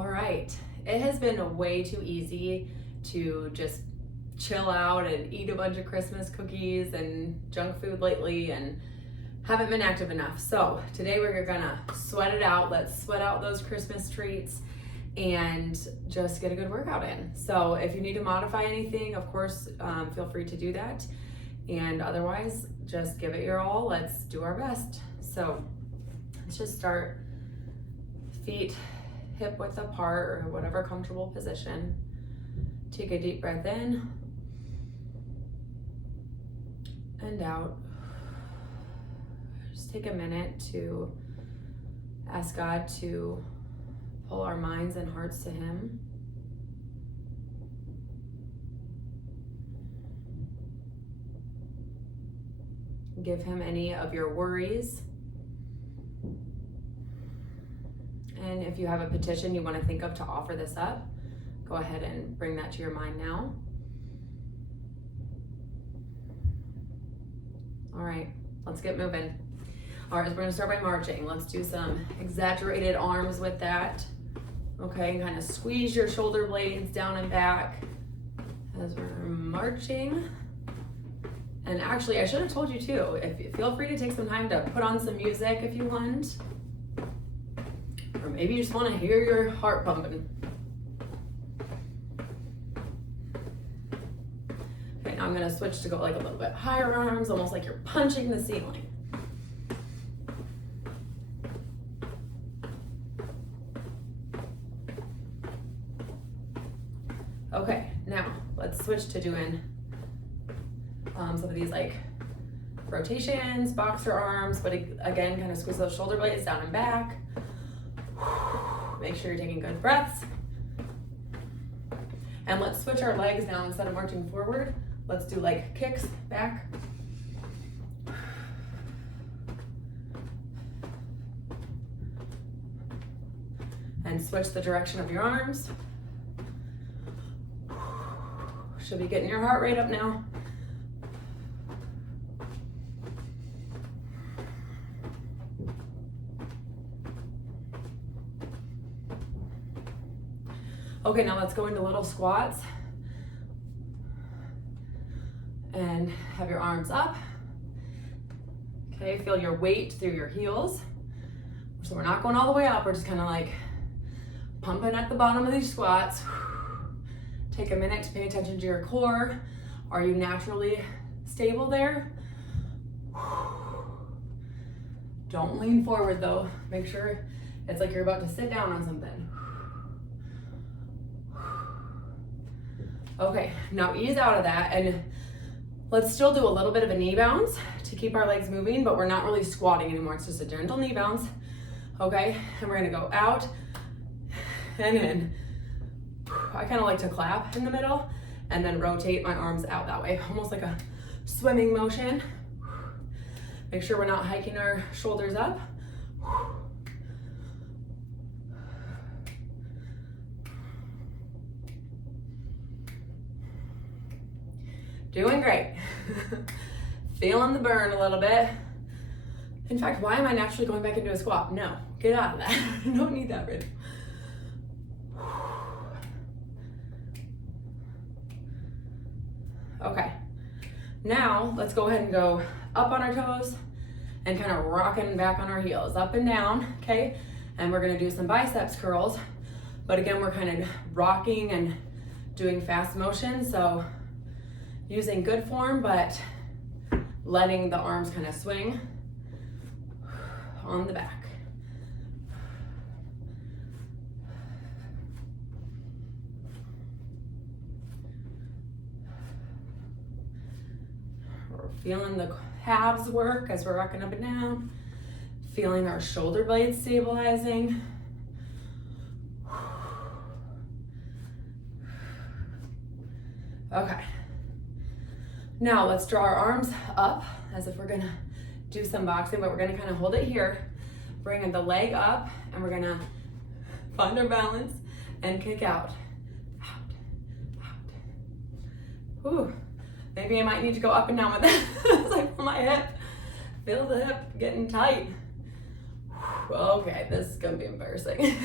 All right, it has been way too easy to just chill out and eat a bunch of Christmas cookies and junk food lately and haven't been active enough. So today we're gonna sweat it out. Let's sweat out those Christmas treats and just get a good workout in. So if you need to modify anything, of course, feel free to do that. And otherwise, just give it your all. Let's do our best. So let's just start feet hip width apart or whatever comfortable position. Take a deep breath in and out. Just take a minute to ask God to pull our minds and hearts to Him. Give Him any of your worries. And if you have a petition you want to think of to offer this up, go ahead and bring that to your mind now. All right, let's get moving. All right, so we're gonna start by marching. Let's do some exaggerated arms with that. Okay, kind of squeeze your shoulder blades down and back as we're marching. And actually, I should have told you too, feel free to take some time to put on some music if you want. Or maybe you just want to hear your heart pumping. Okay, now I'm going to switch to go like a little bit higher arms, almost like you're punching the ceiling. Okay, now let's switch to doing some of these like rotations, boxer arms, but again, kind of squeeze those shoulder blades down and back. Make sure you're taking good breaths. And let's switch our legs now. Instead of marching forward, let's do like kicks back. And switch the direction of your arms. Should be getting your heart rate up now. Okay, now let's go into little squats and have your arms up. Okay, feel your weight through your heels. So we're not going all the way up, we're just kind of like pumping at the bottom of these squats. Take a minute to pay attention to your core. Are you naturally stable there? Don't lean forward though. Make sure it's like you're about to sit down on something. Okay, now ease out of that and let's still do a little bit of a knee bounce to keep our legs moving, but we're not really squatting anymore. It's just a gentle knee bounce. Okay, and we're gonna go out and in. I kind of like to clap in the middle and then rotate my arms out that way, almost like a swimming motion. Make sure we're not hiking our shoulders up. Doing great. Feeling the burn a little bit. In fact, why am I naturally going back into a squat? No, get out of that. I don't need that rhythm. Okay, now let's go ahead and go up on our toes and kind of rocking back on our heels, up and down, okay? And we're gonna do some biceps curls, but again, we're kind of rocking and doing fast motion, so using good form, but letting the arms kind of swing on the back. We're feeling the calves work as we're rocking up and down, feeling our shoulder blades stabilizing. Okay. Now let's draw our arms up as if we're gonna do some boxing, but we're gonna kind of hold it here, bringing the leg up, and we're gonna find our balance and kick out, out, out. Whew. Maybe I might need to go up and down with that as I pull my hip. Feel the hip getting tight. Okay, this is gonna be embarrassing.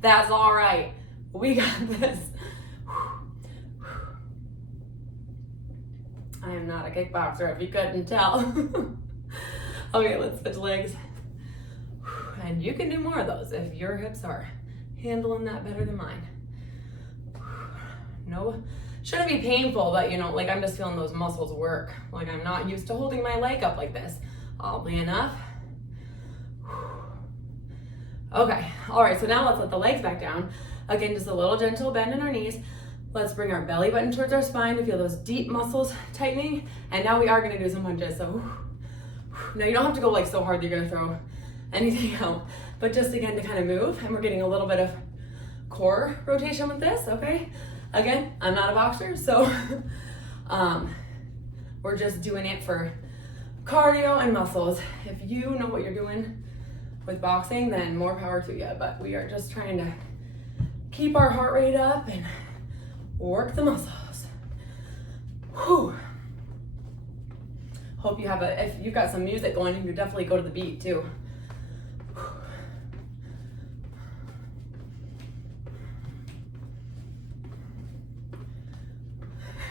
That's all right. We got this. I am not a kickboxer, if you couldn't tell. Okay, let's switch legs. And you can do more of those if your hips are handling that better than mine. No, shouldn't be painful, but you know, like I'm just feeling those muscles work. Like I'm not used to holding my leg up like this. Oddly enough. Okay, all right, so now let's let the legs back down. Again, just a little gentle bend in our knees. Let's bring our belly button towards our spine to feel those deep muscles tightening. And now we are gonna do some lunges, so. Now you don't have to go like so hard you're gonna throw anything out, but just again to kind of move, and we're getting a little bit of core rotation with this, okay? Again, I'm not a boxer, so we're just doing it for cardio and muscles. If you know what you're doing with boxing, then more power to you, but we are just trying to keep our heart rate up and work the muscles. Whew. Hope you have if you've got some music going, you can definitely go to the beat too.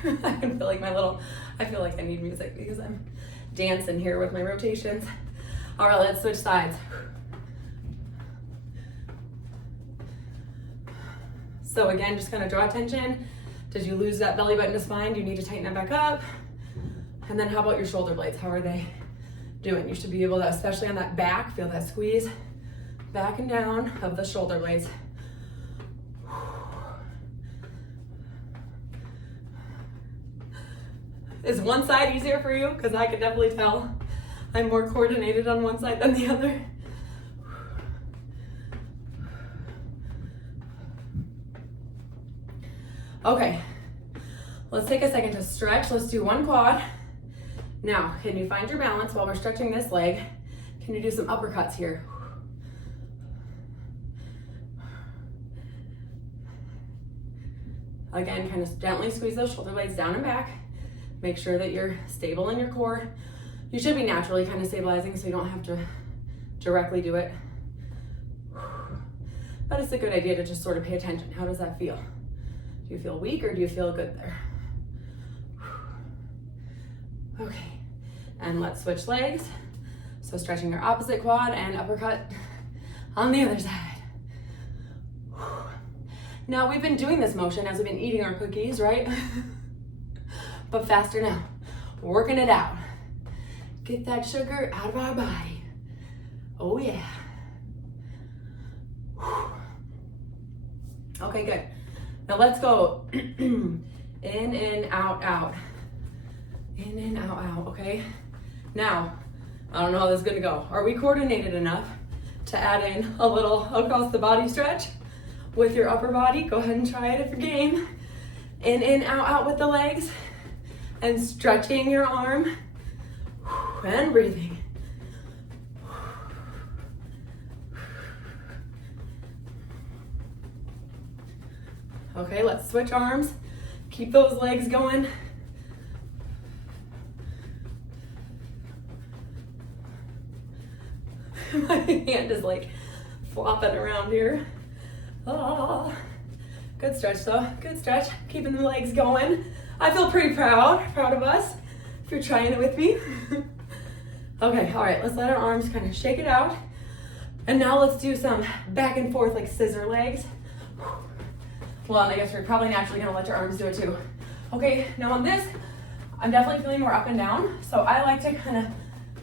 I can feel like I feel like I need music because I'm dancing here with my rotations. All right, let's switch sides. So again, just kind of draw attention. Did you lose that belly button to spine? Do you need to tighten that back up? And then how about your shoulder blades? How are they doing? You should be able to, especially on that back, feel that squeeze back and down of the shoulder blades. Is one side easier for you? Because I can definitely tell I'm more coordinated on one side than the other. Okay, let's take a second to stretch. Let's do one quad. Now, can you find your balance while we're stretching this leg? Can you do some uppercuts here? Again, kind of gently squeeze those shoulder blades down and back. Make sure that you're stable in your core. You should be naturally kind of stabilizing, so you don't have to directly do it. But it's a good idea to just sort of pay attention. How does that feel? Do you feel weak or do you feel good there? Okay, and let's switch legs. So stretching your opposite quad and uppercut on the other side. Now we've been doing this motion as we've been eating our cookies, right? But faster now, working it out. Get that sugar out of our body. Oh yeah. Okay, good. Now let's go in and out, out. In and out, out, okay? Now, I don't know how this is gonna go. Are we coordinated enough to add in a little across the body stretch with your upper body? Go ahead and try it if you're game. In, out, out with the legs. And stretching your arm. And breathing. Okay, let's switch arms. Keep those legs going. My hand is like flopping around here. Oh, good stretch though, good stretch. Keeping the legs going. I feel pretty proud of us if you're trying it with me. Okay, all right, let's let our arms kind of shake it out. And now let's do some back and forth like scissor legs. Well, and I guess you're probably naturally gonna let your arms do it too. Okay, now on this, I'm definitely feeling more up and down. So I like to kind of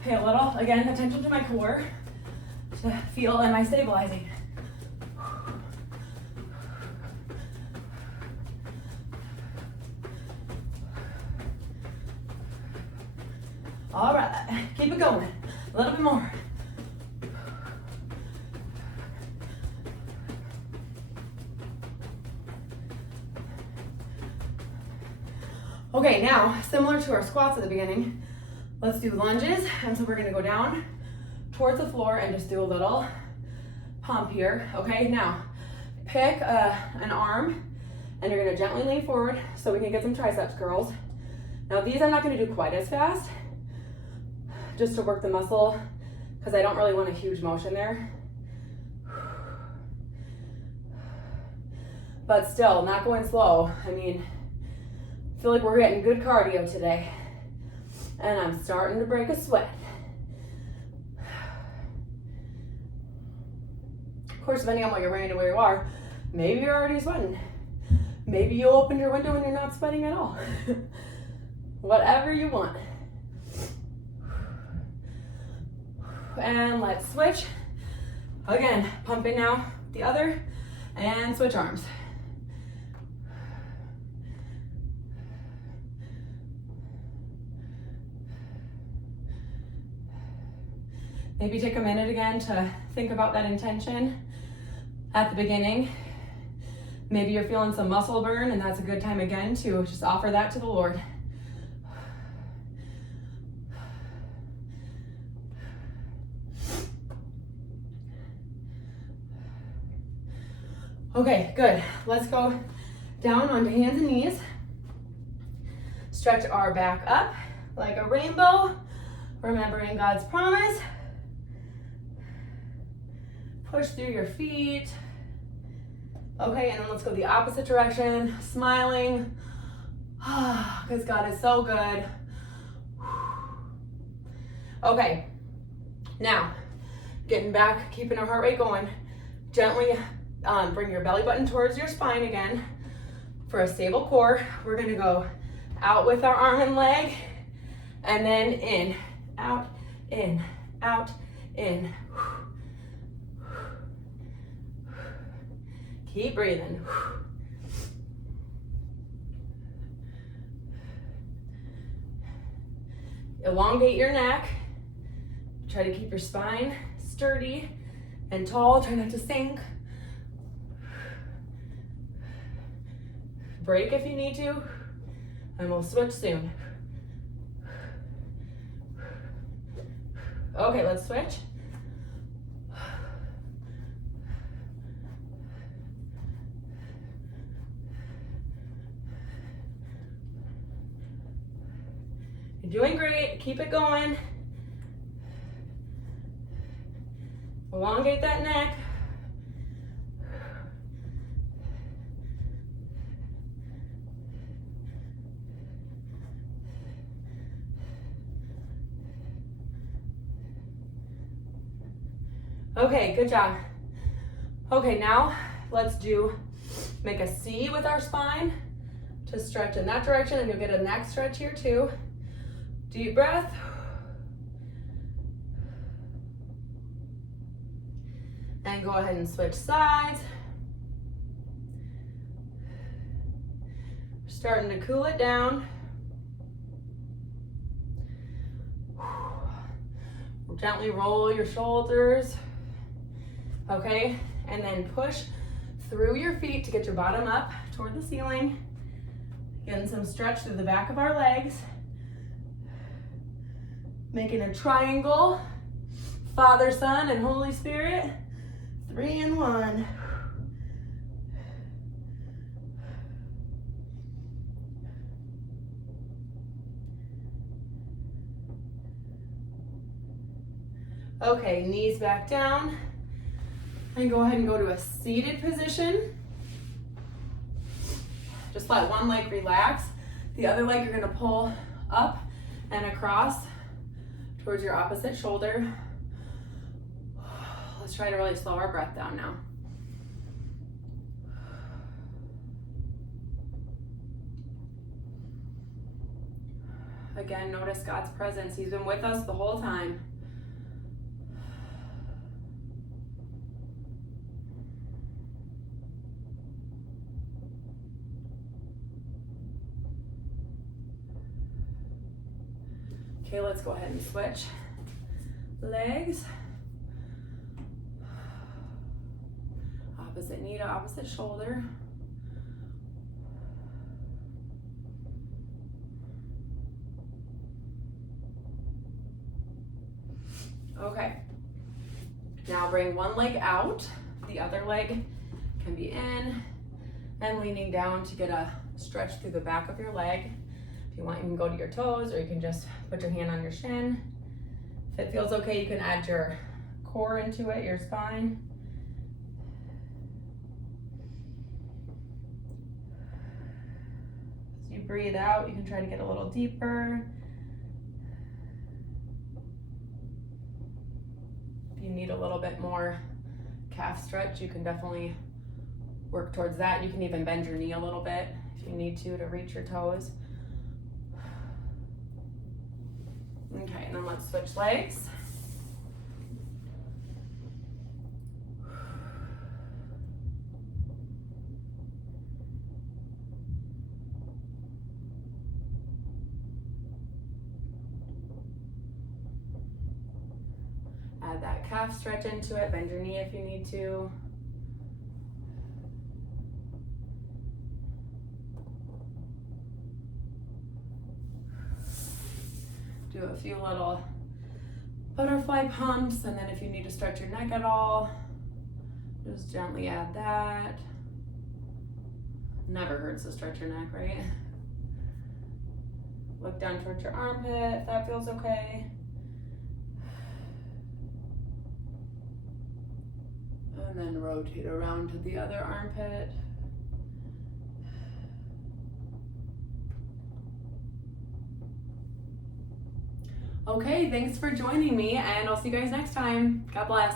pay a little, again, attention to my core to feel, am I stabilizing? All right, keep it going. A little bit more. Okay, now, similar to our squats at the beginning, let's do lunges. And so we're gonna go down towards the floor and just do a little pump here. Okay, now, pick an arm and you're gonna gently lean forward so we can get some triceps curls. Now these I'm not gonna do quite as fast, just to work the muscle, because I don't really want a huge motion there. but still not going slow. I mean, I feel like we're getting good cardio today, and I'm starting to break a sweat. Of course, depending on what you're wearing and where you are, maybe you're already sweating. Maybe you opened your window and you're not sweating at all. Whatever you want. And let's switch. Again, pumping now the other, and switch arms. Maybe take a minute again to think about that intention at the beginning. Maybe you're feeling some muscle burn, and that's a good time again to just offer that to the Lord. Okay, good. Let's go down onto hands and knees. Stretch our back up like a rainbow, remembering God's promise. Push through your feet. Okay, and then let's go the opposite direction, smiling, because God is so good. Okay, now, getting back, keeping our heart rate going. Gently bring your belly button towards your spine again. For a stable core, we're gonna go out with our arm and leg, and then in, out, in, out, in. Keep breathing. Elongate your neck. Try to keep your spine sturdy and tall. Try not to sink. Break if you need to, and we'll switch soon. Okay, let's switch. You're doing great. Keep it going. Elongate that neck. Okay, good job. Okay, now let's make a C with our spine to stretch in that direction, and you'll get a neck stretch here too. Deep breath. And go ahead and switch sides. Starting to cool it down. Gently roll your shoulders. Okay, and then push through your feet to get your bottom up toward the ceiling. Getting some stretch through the back of our legs. Making a triangle. Father, Son, and Holy Spirit. 3 in 1. Okay, knees back down. And go ahead and go to a seated position. Just let one leg relax. The other leg you're gonna pull up and across towards your opposite shoulder. Let's try to really slow our breath down now. Again, notice God's presence. He's been with us the whole time. Okay, let's go ahead and switch legs. Opposite knee to opposite shoulder. Okay, now bring one leg out, the other leg can be in, and leaning down to get a stretch through the back of your leg. If you want, you can go to your toes, or you can just put your hand on your shin. If it feels okay, you can add your core into it, your spine. breathe out, you can try to get a little deeper. If you need a little bit more calf stretch, you can definitely work towards that. You can even bend your knee a little bit if you need to reach your toes. Okay, and then let's switch legs. Add that calf stretch into it, bend your knee if you need to. Do a few little butterfly pumps, and then if you need to stretch your neck at all, just gently add that. Never hurts to stretch your neck, right? Look down towards your armpit if that feels okay. And then rotate around to the other armpit. Okay, thanks for joining me, and I'll see you guys next time. God bless.